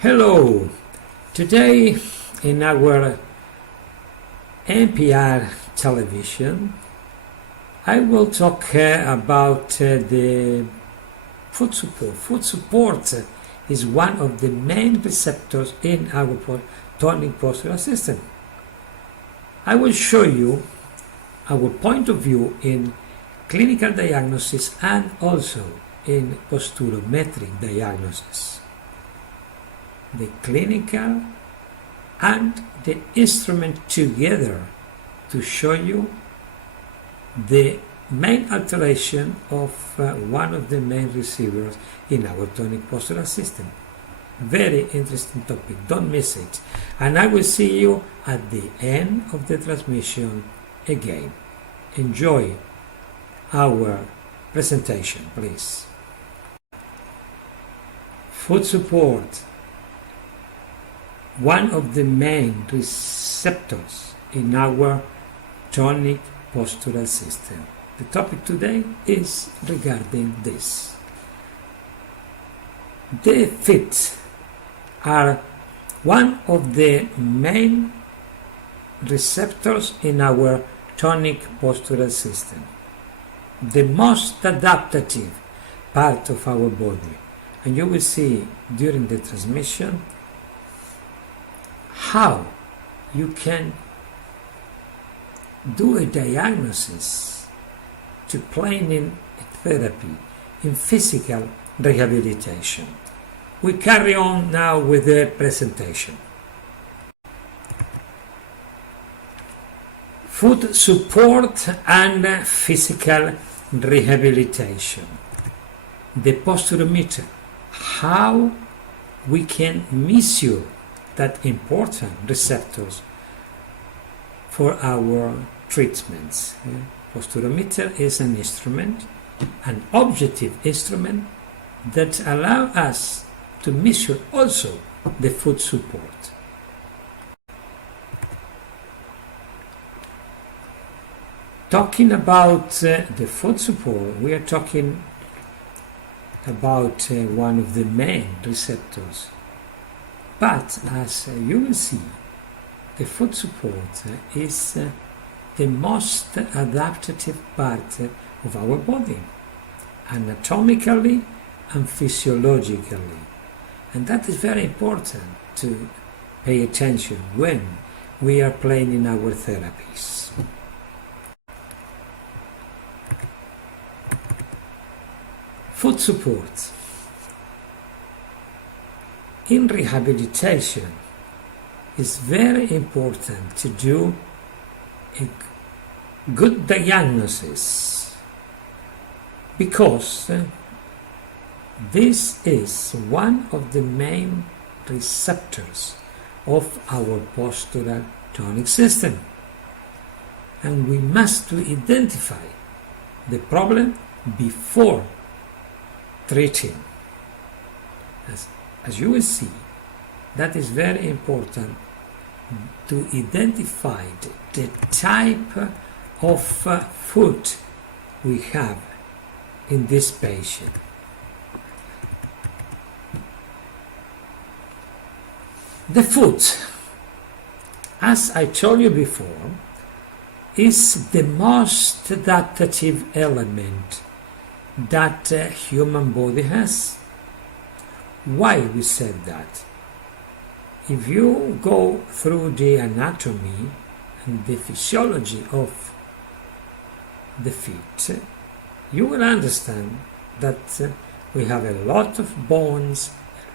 Hello! Today in our NPR television I will talk about the foot support. Foot support is one of the main receptors in our tonic postural system. I will show you our point of view in clinical diagnosis and also in posturometric diagnosis. The clinical and the instrument together to show you the main alteration of one of the main receivers in our tonic postural system. Very interesting topic, don't miss it. And I will see you at the end of the transmission again. Enjoy our presentation, please. Foot support. One of the main receptors in our tonic postural system. The topic today is regarding this. The feet are one of the main receptors in our tonic postural system. The most adaptive part of our body. And you will see during the transmission how you can do a diagnosis to planning therapy in physical rehabilitation. We carry on now with the presentation. Foot support and physical rehabilitation. The posturometer. How we can measure that important receptors for our treatments. Posturometer is an instrument, an objective instrument that allows us to measure also the foot support. Talking about the foot support, we are talking about one of the main receptors. But as you will see, the foot support is the most adaptive part of our body, anatomically and physiologically. And that is very important to pay attention when we are planning our therapies. Foot support. In rehabilitation, it's very important to do a good diagnosis because this is one of the main receptors of our postural tonic system, and we must identify the problem before treating. As you will see, that is very important to identify the type of foot we have in this patient. The foot, as I told you before, is the most adaptive element that human body has. Why we said that? If you go through the anatomy and the physiology of the feet, you will understand that we have a lot of bones,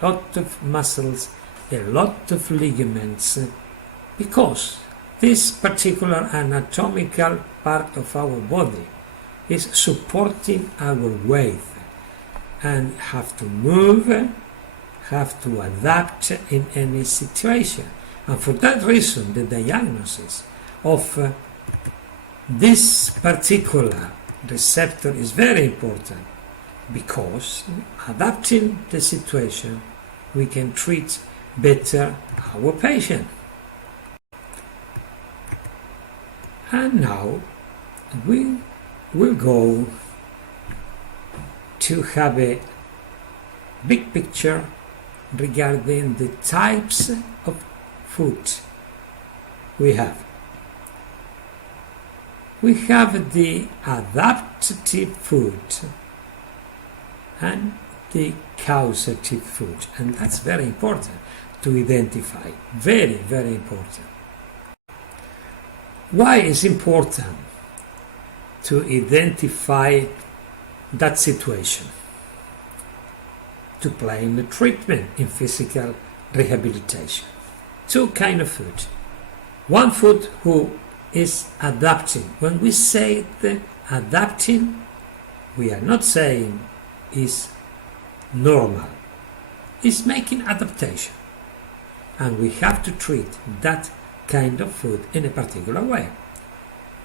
a lot of muscles, a lot of ligaments, because this particular anatomical part of our body is supporting our weight and have to move, have to adapt in any situation. And for that reason, the diagnosis of this particular receptor is very important, because adapting the situation, we can treat better our patient. And now we will go to have a big picture regarding the types of food we have. We have the adaptive food and the causative food, and that's very important to identify. Very, very important. Why is important to identify that situation? To plan the treatment in physical rehabilitation. Two kinds of food. One food who is adapting. When we say the adapting, we are not saying is normal. It's making adaptation. And we have to treat that kind of food in a particular way.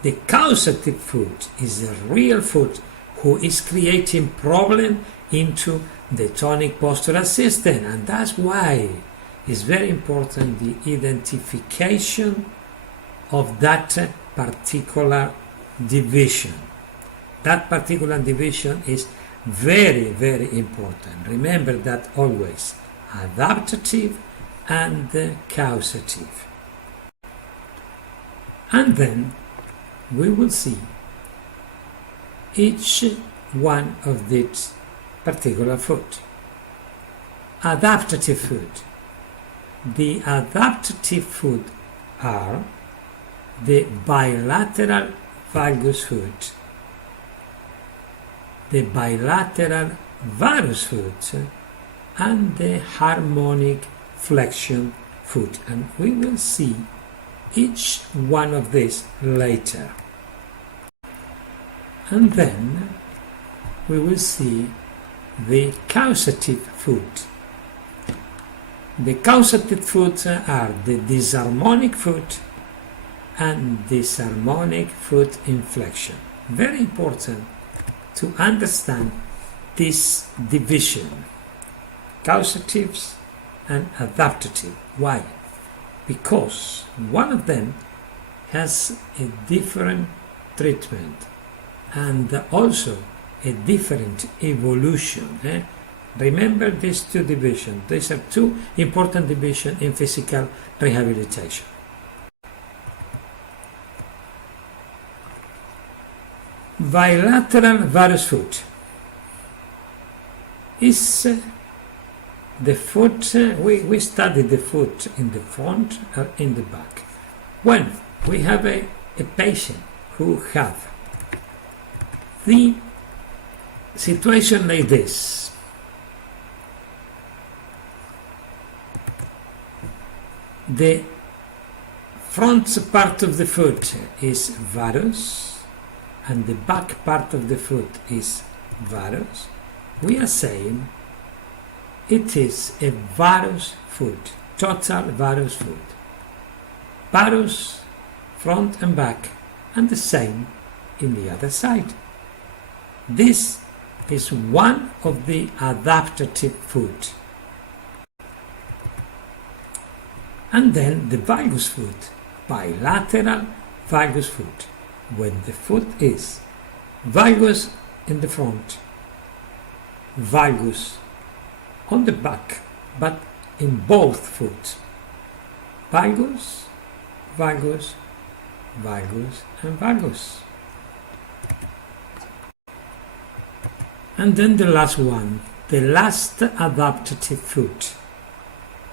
The causative food is the real food who is creating problem into the tonic postural system, and that's why it's very important the identification of that particular division. That particular division is very, very important. Remember that always. Adaptative and causative. And then we will see each one of these particular food. Adaptative food. The adaptative food are the bilateral valgus food, the bilateral varus food, and the harmonic flexion food. And we will see each one of these later. And then we will see the causative food. The causative foods are the disharmonic food and disharmonic food inflection. Very important to understand this division, causatives and adaptative. Why? Because one of them has a different treatment and also a different evolution. Remember these two divisions. These are two important divisions in physical rehabilitation. Bilateral varus foot is the foot. We study the foot in the front or in the back. When we have a patient who have the situation like this, the front part of the foot is varus and the back part of the foot is varus, we are saying it is a varus foot, total varus foot. Varus, front and back, and the same in the other side. This is one of the adaptative foot. And then the valgus foot, bilateral valgus foot, when the foot is valgus in the front, valgus on the back, but in both foot. Valgus, valgus, valgus, and valgus. And then the last one, the last adaptative foot,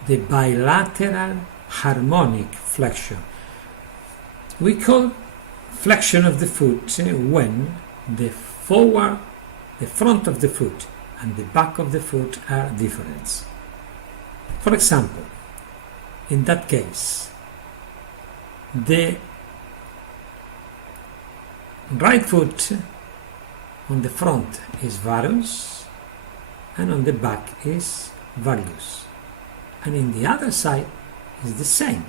the bilateral harmonic flexion. We call flexion of the foot when the front of the foot and the back of the foot are different. For example, in that case, the right foot on the front is varus and on the back is valgus. And in the other side is the same.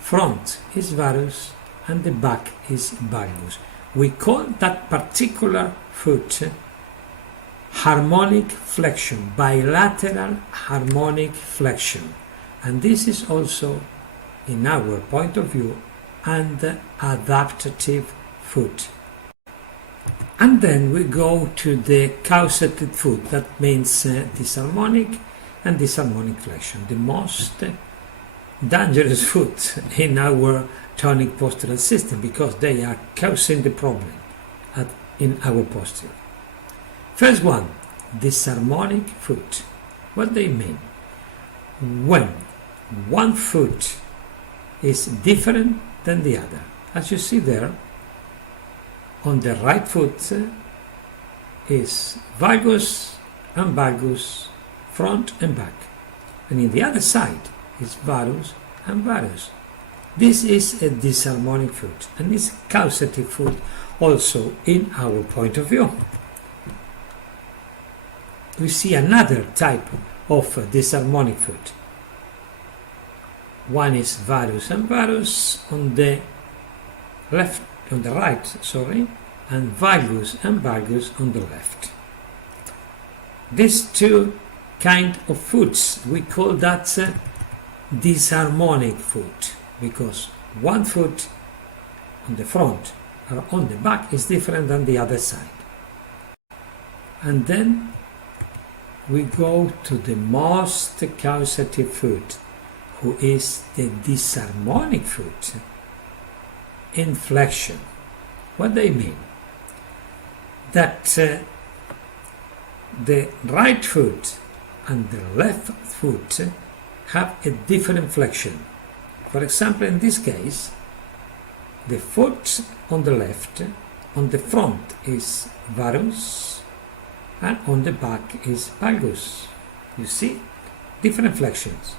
Front is varus and the back is valgus. We call that particular foot harmonic flexion, bilateral harmonic flexion. And this is also, in our point of view, an adaptative foot. And then we go to the causative foot. That means disharmonic and disharmonic flexion, the most dangerous foot in our tonic postural system because they are causing the problem in our posture. First one, disharmonic foot. What they mean? When one foot is different than the other. As you see there, on the right foot is valgus and valgus, front and back, and in the other side is varus and varus. This is a disharmonic foot and is causative foot also in our point of view. We see another type of disharmonic foot. One is varus and varus on the left, on the right, sorry, and valgus and valgus on the left. These two kind of foots, we call that disharmonic foot, because one foot on the front or on the back is different than the other side. And then we go to the most causative foot, who is the disharmonic foot in flexion. What they mean? That the right foot and the left foot have a different flexion. For example, in this case, the foot on the left, on the front is varus, and on the back is valgus. You see, different flexions.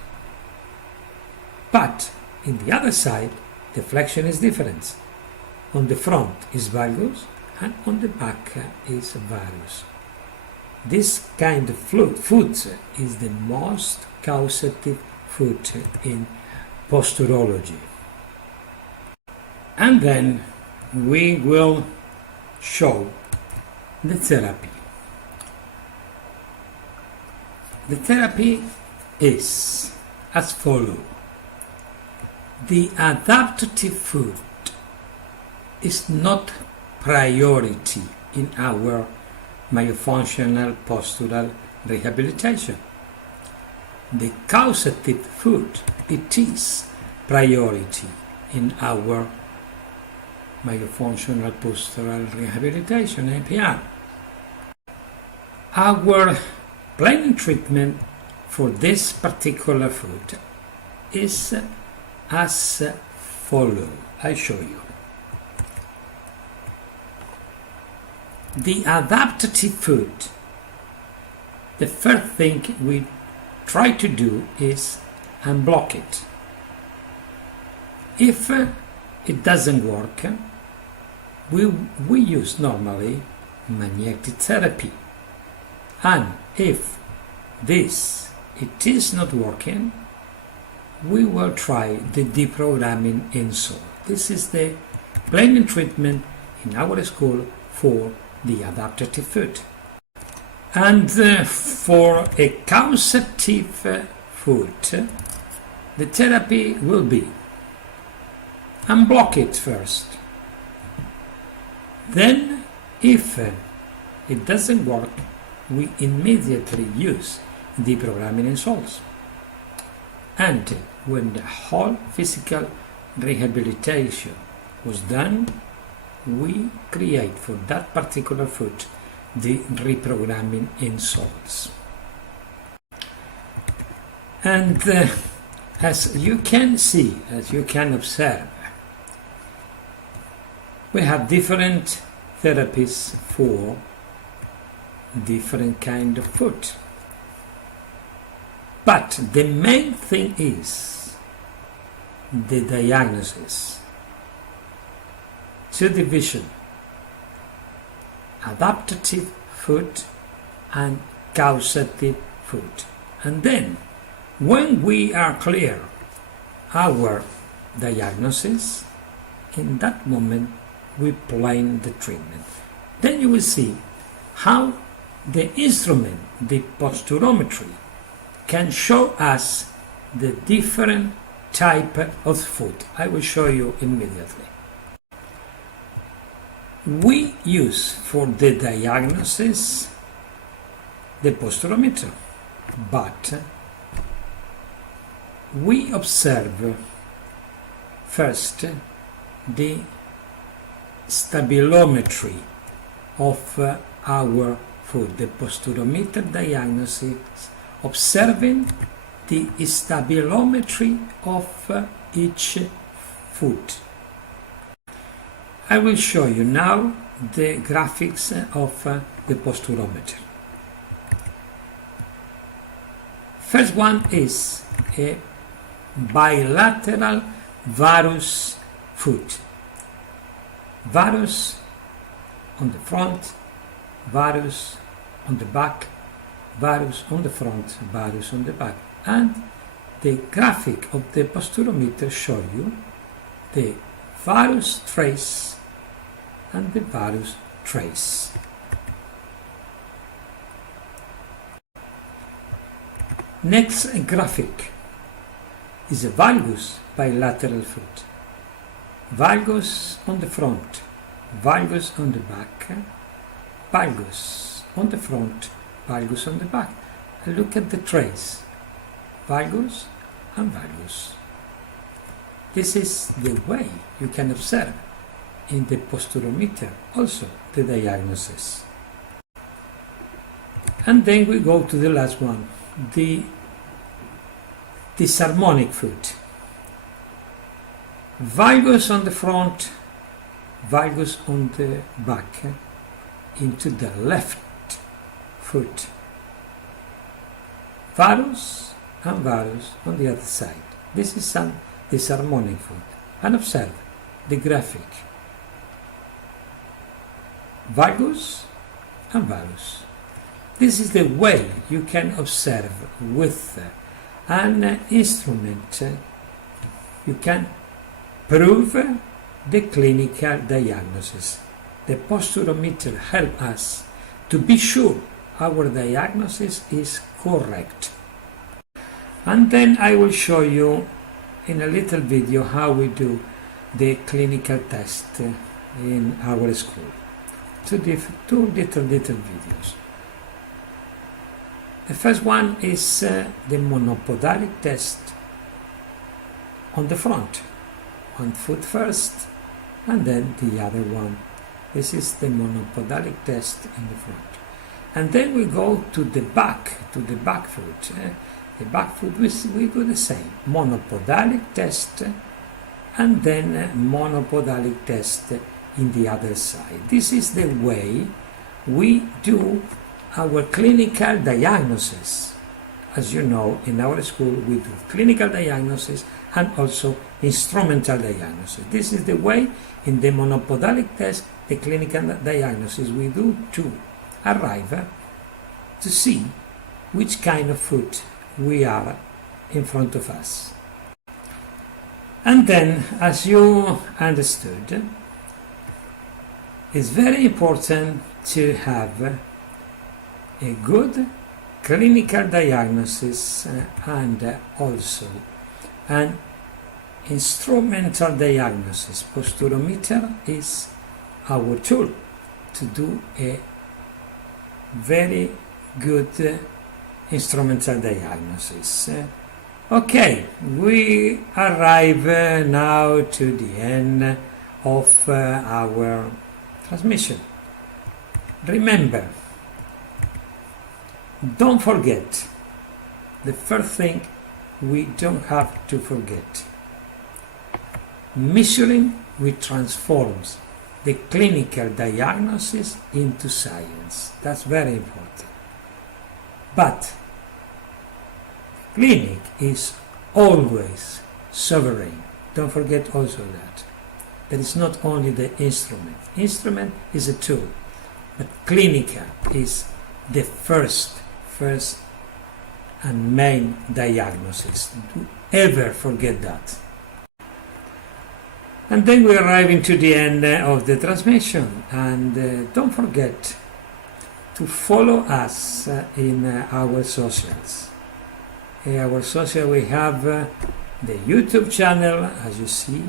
But in the other side, the flexion is different. On the front is valgus, and on the back is varus. This kind of foot is the most causative foot in posturology. And then we will show the therapy. The therapy is as follows. The adaptative foot is not priority in our myofunctional postural rehabilitation. The causative foot, it is priority in our myofunctional postural rehabilitation, APR. Our planning treatment for this particular foot is as follows. I show you. The adaptative foot, the first thing we try to do is unblock it. If it doesn't work, we use normally magnetic therapy. And if it is not working, we will try the deprogramming insole. This is the planning treatment in our school for the adaptative foot. And for a causative foot, the therapy will be unblock it first. Then, if it doesn't work, we immediately use deprogramming insoles. And when the whole physical rehabilitation was done, we create for that particular foot the reprogramming insoles. And as you can see, as you can observe, we have different therapies for different kind of foot. But the main thing is the diagnosis. Two division: adaptative foot and causative foot. And then, when we are clear our diagnosis, in that moment we plan the treatment. Then you will see how the instrument, the posturometry, can show us the different type of foot. I will show you immediately. We use for the diagnosis the posturometer, but we observe first the stabilometry of our foot, the posturometer diagnosis, observing the stabilometry of each foot. I will show you now the graphics of the posturometer. First one is a bilateral varus foot. Varus on the front, varus on the back, varus on the front, varus on the back. And the graphic of the posturometer show you the varus trace and the varus trace. Next graphic is a valgus bilateral foot. Valgus on the front, valgus on the back, valgus on the front, valgus on the back. And look at the trace, valgus and valgus. This is the way you can observe in the posturometer also the diagnosis. And then we go to the last one, the disharmonic foot. Valgus on the front, valgus on the back, into the left foot. Varus and varus on the other side. This is some disharmonic foot. And observe the graphic. Valgus and varus. This is the way you can observe with an instrument. You can prove the clinical diagnosis. The posturometer helps us to be sure our diagnosis is correct. And then I will show you in a little video how we do the clinical test in our school. Two little videos. The first one is the monopodalic test on the front. One foot first and then the other one. This is the monopodalic test in the front. And then we go to the back foot. The back foot we do the same. Monopodalic test and then monopodalic test in the other side. This is the way we do our clinical diagnosis. As you know, in our school we do clinical diagnosis and also instrumental diagnosis. This is the way in the monopodalic test, the clinical diagnosis we do to arrive to see which kind of foot we are in front of us. And then, as you understood, it's very important to have a good clinical diagnosis and also an instrumental diagnosis. Posturometer is our tool to do a very good instrumental diagnosis. Okay, we arrive now to the end of our transmission. Remember, don't forget, the first thing we don't have to forget, measuring which transforms the clinical diagnosis into science. That's very important. But clinic is always sovereign. Don't forget also that. That is not only the instrument. Instrument is a tool, but clinical is the first and main diagnosis. Don't ever forget that. And then we arrive into the end of the transmission, and don't forget to follow us in our socials. In our social we have the YouTube channel, as you see,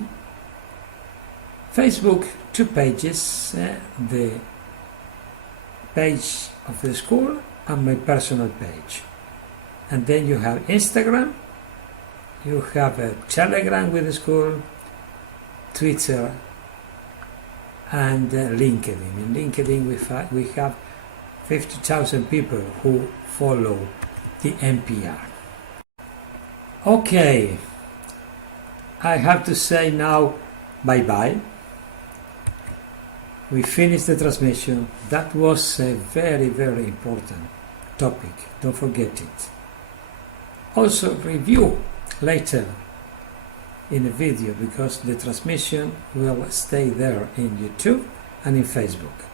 Facebook, 2 pages, the page of the school and my personal page. And then you have Instagram You have a Telegram with the school, Twitter, and LinkedIn. In LinkedIn we have 50,000 people who follow the NPR. Okay, I have to say now bye-bye. We finished the transmission. That was a very, very important topic. Don't forget it. Also review later in a video, because the transmission will stay there in YouTube and in Facebook.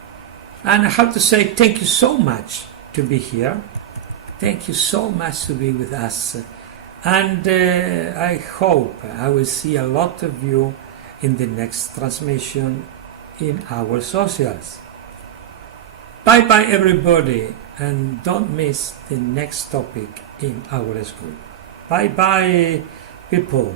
And I have to say thank you so much to be here. Thank you so much to be with us. And I hope I will see a lot of you in the next transmission in our socials. Bye bye everybody, and don't miss the next topic in our school. Bye bye people.